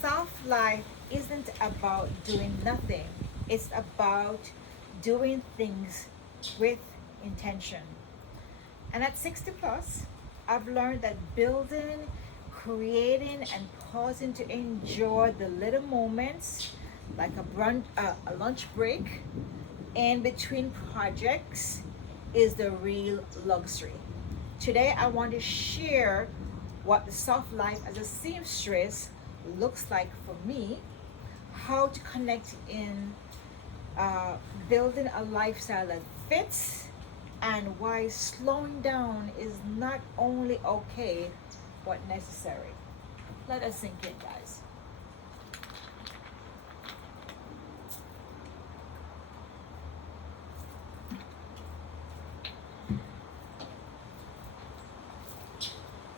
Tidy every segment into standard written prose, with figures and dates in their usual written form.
soft life isn't about doing nothing, it's about doing things with intention. And at 60 plus, I've learned that building, creating, and pausing to enjoy the little moments like a lunch break in between projects is the real luxury. Today, I want to share what the soft life as a seamstress looks like for me, how to connect in uh, building a lifestyle that fits, and why slowing down is not only okay but necessary. Let us sink in, guys.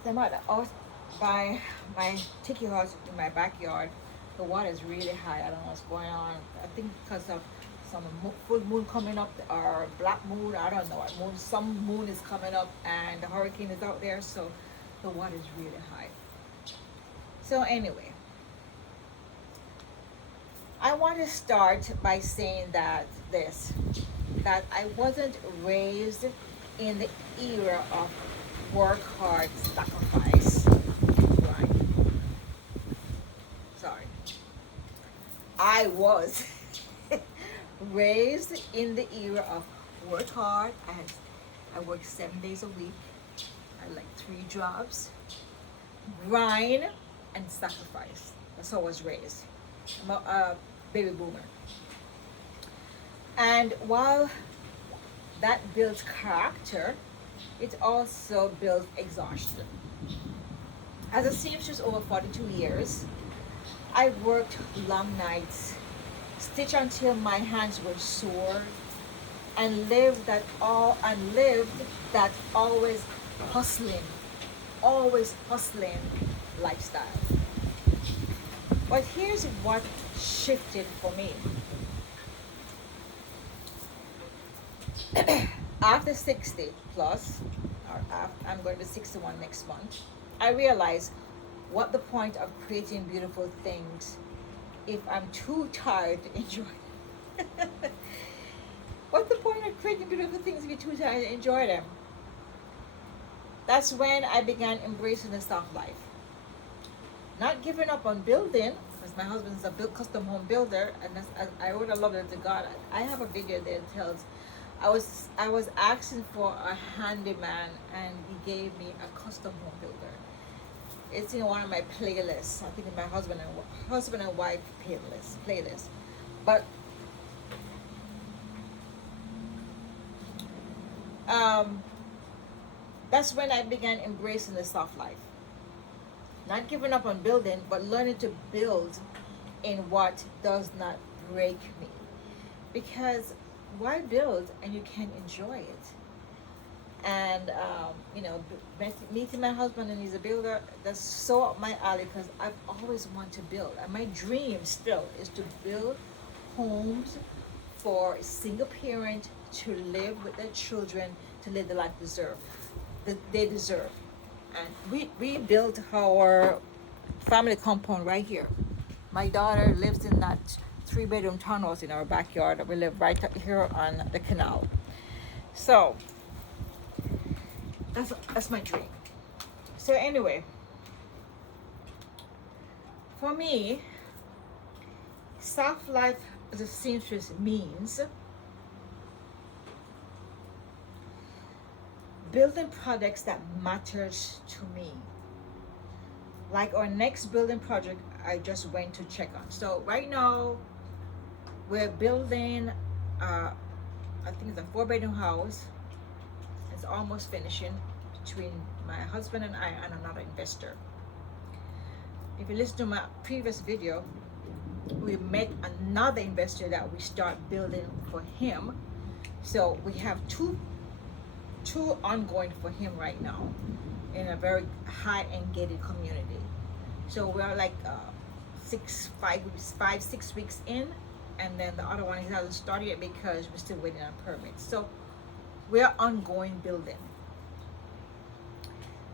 So I'm by my tiki house in my backyard. The water is really high. I don't know what's going on. I think because of some full moon coming up or black moon. I don't know what moon. Some moon is coming up and the hurricane is out there, so the water is really high. So anyway, I want to start by saying that I wasn't raised in the era of work hard, sacrifice, and grind. Sorry. I was raised in the era of work hard. I worked 7 days a week. I had like 3 jobs, grind, and sacrifice. That's how I was raised. I'm a baby boomer. And while that builds character, it also builds exhaustion. As a seamstress over 42 years, I worked long nights, stitched until my hands were sore, and lived that always hustling lifestyle. But here's what shifted for me. After 60 plus, I'm going to be 61 next month, I realized what the point of creating beautiful things if I'm too tired to enjoy them. What's the point of creating beautiful things if you're too tired to enjoy them? That's when I began embracing the soft life. Not giving up on building, because my husband is a custom home builder, and I would have loved it to God. I have a video that tells I was asking for a handyman, and he gave me a custom home builder. It's in one of my playlists. I think in my husband and wife playlist. But that's when I began embracing the soft life. Not giving up on building, but learning to build in what does not break me. Because why build and you can't enjoy it? And meeting my husband, and he's a builder, that's so up my alley because I've always wanted to build, and my dream still is to build homes for single parent to live with their children, to live the life that they deserve. And we built our family compound right here. My daughter lives in that 3-bedroom townhouse in our backyard. We live right here on the canal. So that's my dream. So anyway, for me, soft life as a seamstress means building products that matters to me. Like our next building project I just went to check on. So right now we're building I think it's a 4-bedroom house. It's almost finishing between my husband and I and another investor. If you listen to my previous video, we met another investor that we start building for him. So we have two ongoing for him right now in a very high-end gated community. So we're like 6 weeks in, and then the other one hasn't started yet because we're still waiting on permits. So we're ongoing building.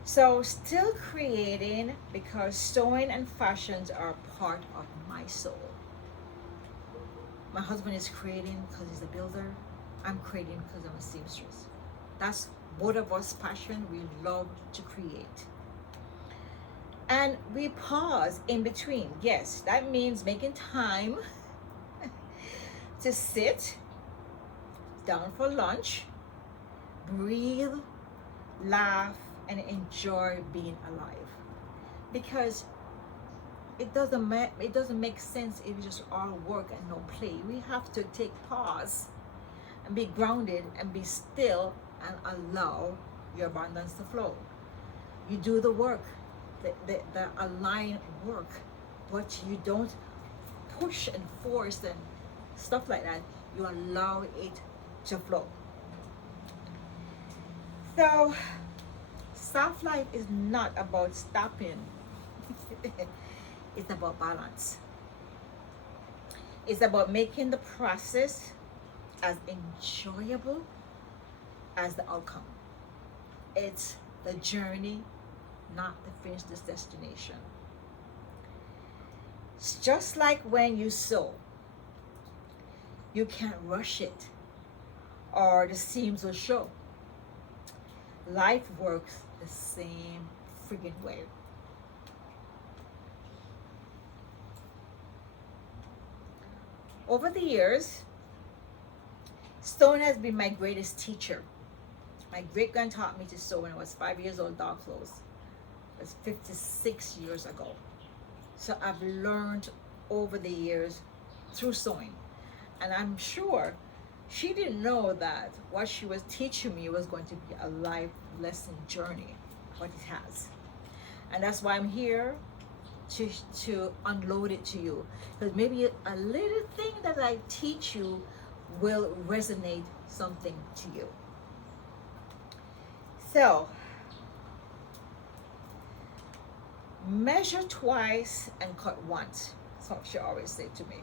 So still creating because sewing and fashions are part of my soul. My husband is creating because he's a builder. I'm creating because I'm a seamstress. That's both of us passion. We love to create. And we pause in between. Yes, that means making time to sit down for lunch, breathe, laugh, and enjoy being alive. Because it doesn't make sense if it's just all work and no play. We have to take pause and be grounded and be still and allow your abundance to flow. You do the work, the aligned work, but you don't push and force and stuff like that. You allow it to flow. So soft life is not about stopping. It's about balance. It's about making the process as enjoyable as the outcome. It's the journey, not the finished destination. It's just like when you sew, you can't rush it or the seams will show. Life works the same friggin' way. Over the years, sewing has been my greatest teacher. My great-grand taught me to sew when I was 5 years old, dog clothes. It was 56 years ago. So I've learned over the years through sewing. And I'm sure she didn't know that what she was teaching me was going to be a life lesson journey, but it has. And that's why I'm here to unload it to you. Because maybe a little thing that I teach you will resonate something to you. So, measure twice and cut once. That's what she always said to me.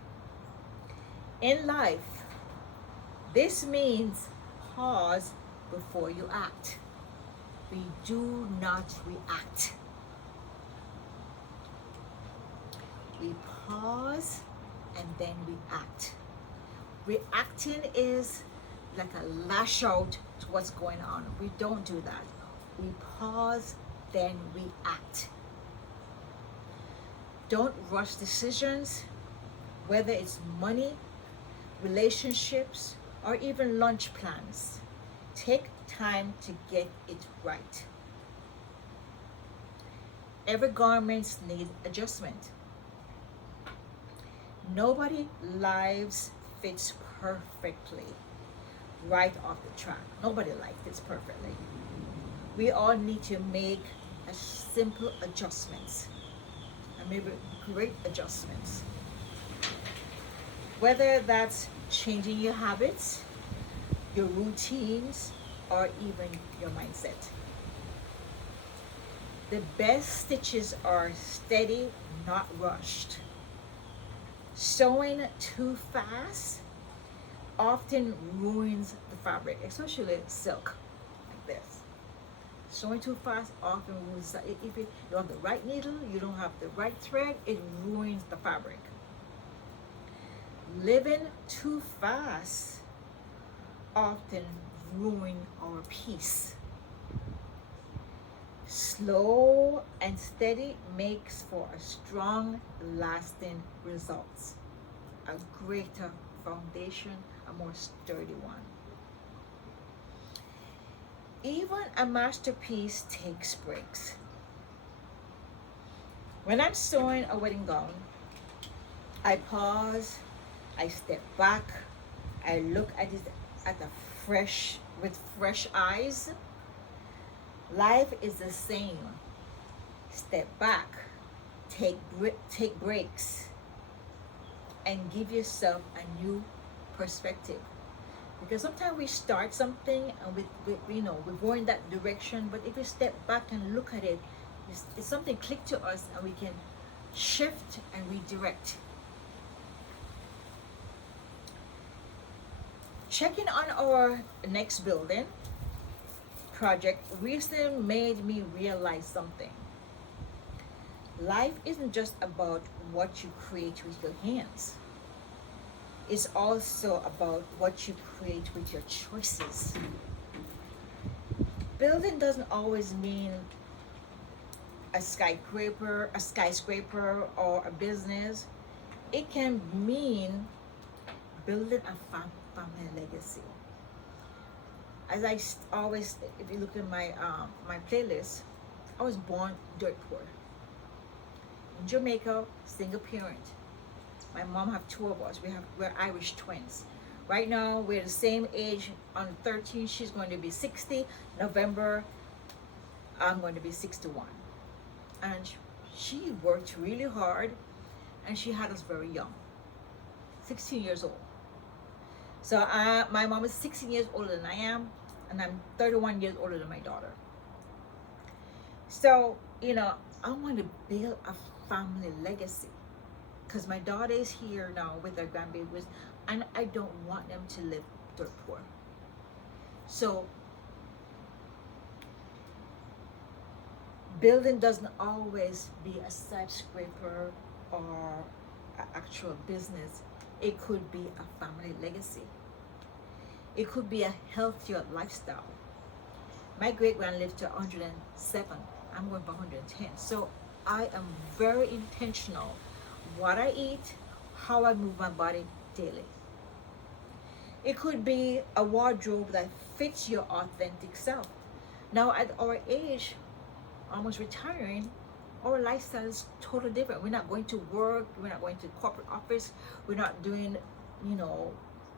In life, this means pause before you act. We do not react. We pause and then we act. Reacting is like a lash out to what's going on. We don't do that. We pause, then we act. Don't rush decisions, whether it's money, relationships, or even lunch plans. Take time to get it right. Every garment needs adjustment. Nobody lives fits perfectly right off the track. Nobody life fits perfectly. We all need to make a simple adjustments and maybe great adjustments. Whether that's changing your habits, your routines, or even your mindset. The best stitches are steady, not rushed. Sewing too fast often ruins the fabric, especially silk like this. Sewing too fast often ruins it. If you don't have the right needle, you don't have the right thread, it ruins the fabric. Living too fast often ruin our peace. Slow and steady makes for a strong, lasting results. A greater foundation, a more sturdy one. Even a masterpiece takes breaks. When I'm sewing a wedding gown, I pause, I step back, I look at it with fresh eyes. Life is the same. Step back, take breaks, and give yourself a new perspective. Because sometimes we start something and we go in that direction, but if we step back and look at it, it's something click to us and we can shift and redirect. Checking on our next building, project recently made me realize something. Life isn't just about what you create with your hands. It's also about what you create with your choices. Building doesn't always mean a skyscraper or a business. It can mean building a family legacy. As always, if you look at my playlist, I was born dirt poor in Jamaica, single parent. My mom have two of us. We're Irish twins. Right now we're the same age. On 13, she's going to be 60. November, I'm going to be 61. And she worked really hard, and she had us very young, 16 years old. So my mom is 16 years older than I am, and I'm 31 years older than my daughter. So, I want to build a family legacy because my daughter is here now with her grandbabies, and I don't want them to live dirt poor. So, building doesn't always be a skyscraper or an actual business. It could be a family legacy. It could be a healthier lifestyle. My great grand lived to 107. I'm going for 110. So I am very intentional what I eat, how I move my body daily. It could be a wardrobe that fits your authentic self. Now at our age, almost retiring, our lifestyle is totally different. We're not going to work, we're not going to corporate office, we're not doing,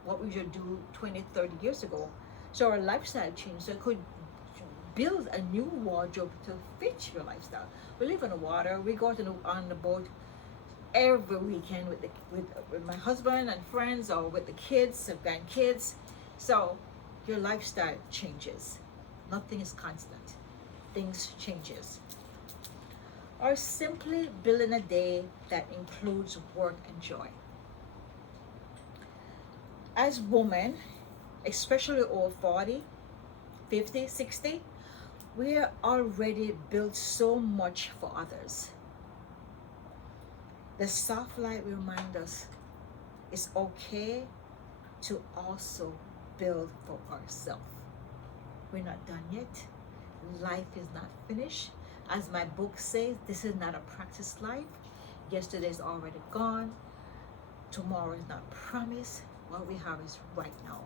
what we should do 20, 30 years ago. So our lifestyle changed. So it could build a new wardrobe to fit your lifestyle. We live on the water, we go on the boat every weekend with my husband and friends, or with the kids and grandkids. So your lifestyle changes. Nothing is constant. Things changes. Or simply building a day that includes work and joy. As women, especially over 40, 50, 60, we are already built so much for others. The soft light reminds us it's okay to also build for ourselves. We're not done yet. Life is not finished. As my book says, this is not a practice life. Yesterday is already gone. Tomorrow is not promised. What we have is right now.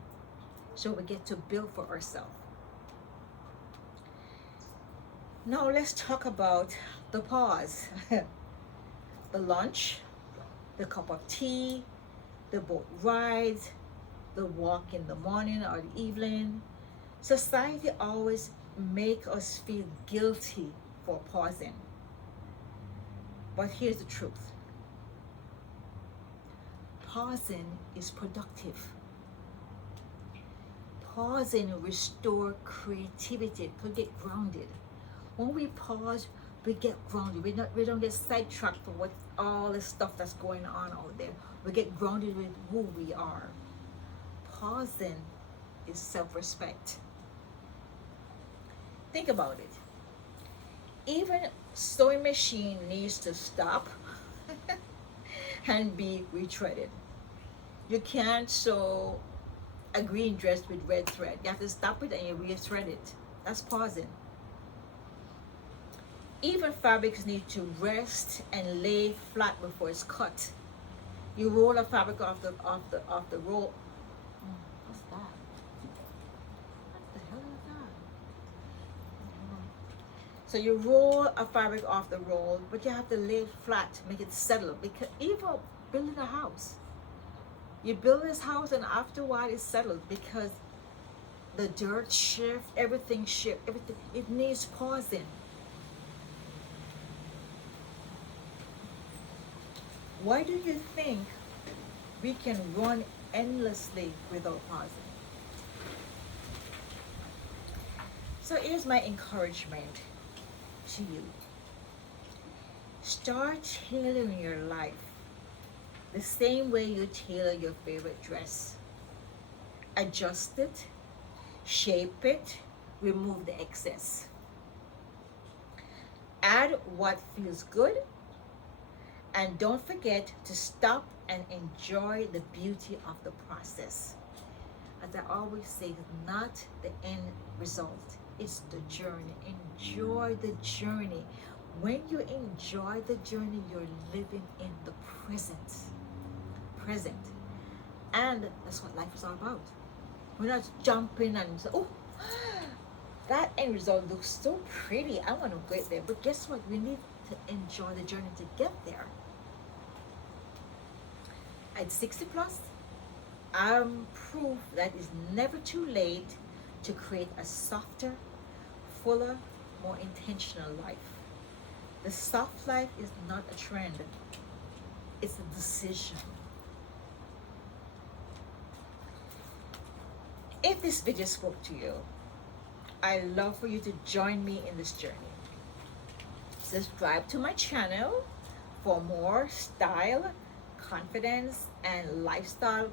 So we get to build for ourselves. Now let's talk about the pause. The lunch, the cup of tea, the boat rides, the walk in the morning or the evening. Society always make us feel guilty for pausing. But here's the truth. Pausing is productive. Pausing restore creativity to get grounded. When we pause, we get grounded. We don't get sidetracked for what all the stuff that's going on out there. We get grounded with who we are. Pausing is self-respect. Think about it. Even sewing machine needs to stop and be retreaded. You can't sew a green dress with red thread. You have to stop it and you re-thread it. That's pausing. Even fabrics need to rest and lay flat before it's cut. You roll a fabric off the roll. What's that? What the hell is that? So you roll a fabric off the roll, but you have to lay it flat to make it settle. Because even building a house, you build this house and after a while it's settled because the dirt shift, everything shift, everything. It needs pausing. Why do you think we can run endlessly without pausing? So here's my encouragement to you. Start tailoring your life the same way you tailor your favorite dress. Adjust it, shape it, remove the excess. Add what feels good, and don't forget to stop and enjoy the beauty of the process. As I always say, not the end result, it's the journey. Enjoy the journey. When you enjoy the journey, you're living in the present. Present. And that's what life is all about. We're not jumping and say, oh, that end result looks so pretty. I want to get there. But guess what? We need to enjoy the journey to get there. At 60 plus, I'm proof that it's never too late to create a softer, fuller, more intentional life. The soft life is not a trend, it's a decision. If this video spoke to you, I'd love for you to join me in this journey. Subscribe to my channel for more style, confidence, and lifestyle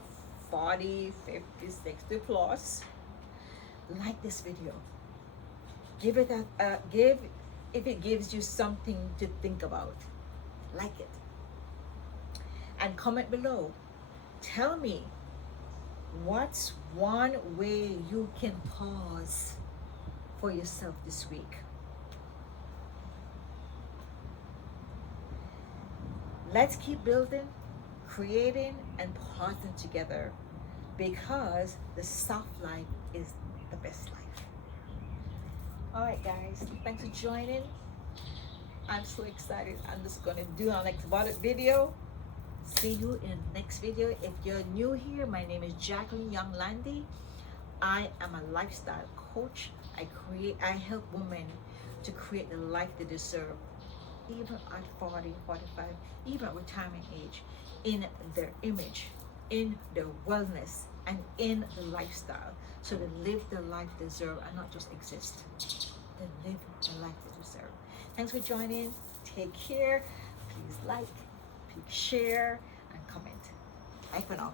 40, 50, 60 plus. Like this video. Give it if it gives you something to think about. Like it. And comment below. Tell me, what's one way you can pause for yourself this week? Let's keep building, creating, and pausing together, because the soft life is the best life. All right, guys, thanks for joining. I'm so excited. I'm just gonna do our next video. See you in the next video. If you're new here, my name is Jacqueline Young Landy. I am a lifestyle coach. I help women to create the life they deserve, even at 40, 45, even at retirement age, in their image, in their wellness, and in the lifestyle. So they live the life they deserve and not just exist. They live the life they deserve. Thanks for joining. Take care. Please like, please share, and comment. Bye for now.